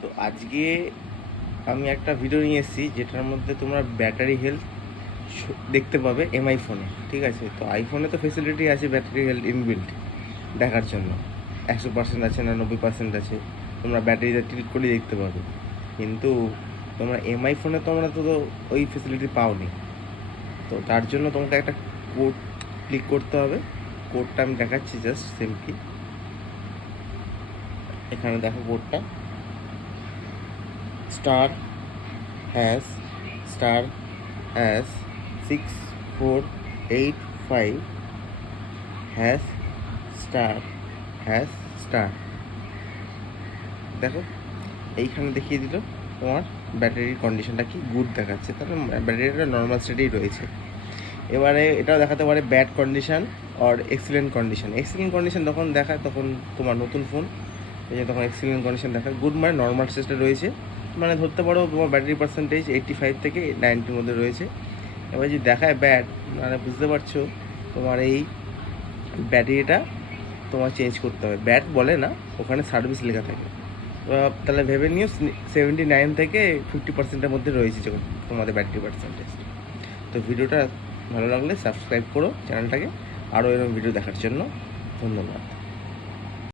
তো আজকে আমি একটা ভিডিও নিয়ে এসেছি যেটার মধ্যে তোমরা ব্যাটারি হেলথ দেখতে পাবে এমআই ফোনে, ঠিক আছে? তো আইফোনে তো ফেসিলিটি আছে ব্যাটারি হেলথ ইনবিল্ট দেখার জন্য, 100% আছে না 90% আছে, তোমরা ব্যাটারিটা টিল্ট করে দেখতে পাবে। কিন্তু তোমরা এমআই ফোনে তোমরা তো ওই ফেসিলিটি পাওনি। তো তার জন্য তোমাকে একটা কোড ক্লিক করতে হবে। কোডটা আমি দেখাচ্ছি জাস্ট সিম্পলি। এখানে দেখো কোডটা, star hash star hash 6485 hash star hash star. দেখো এইখানে দেখিয়ে দিল তোমার ব্যাটারির কন্ডিশনটা কি, গুড দেখাচ্ছে, তাহলে ব্যাটারিটা নর্মাল স্টেটেই রয়েছে। এবারে এটাও দেখাতে পারে ব্যাড কন্ডিশন আর এক্সিলেন্ট কন্ডিশন। এক্সিলেন্ট কন্ডিশন তখন দেখায় তখন তোমার নতুন ফোন, এই যে তখন এক্সিলেন্ট কন্ডিশন দেখায়। গুড মানে নর্মাল স্টেটে রয়েছে, মানে ধরতে পারো তোমার ব্যাটারি পার্সেন্টেজ 85 থেকে 90-র মধ্যে রয়েছে। এবার যদি দেখায় ব্যাড, মানে বুঝতে পারছো তোমার এই ব্যাটারিটা তোমার চেঞ্জ করতে হবে। ব্যাড বলে না, ওখানে সার্ভিস লেখা থাকে। তাহলে ভেবে নিও 79 থেকে 50%-এর মধ্যে রয়েছে যখন তোমাদের ব্যাটারি পার্সেন্টেজ। তো ভিডিওটা ভালো লাগলে সাবস্ক্রাইব করো চ্যানেলটাকে, আরও এরকম ভিডিও দেখার জন্য। ধন্যবাদ।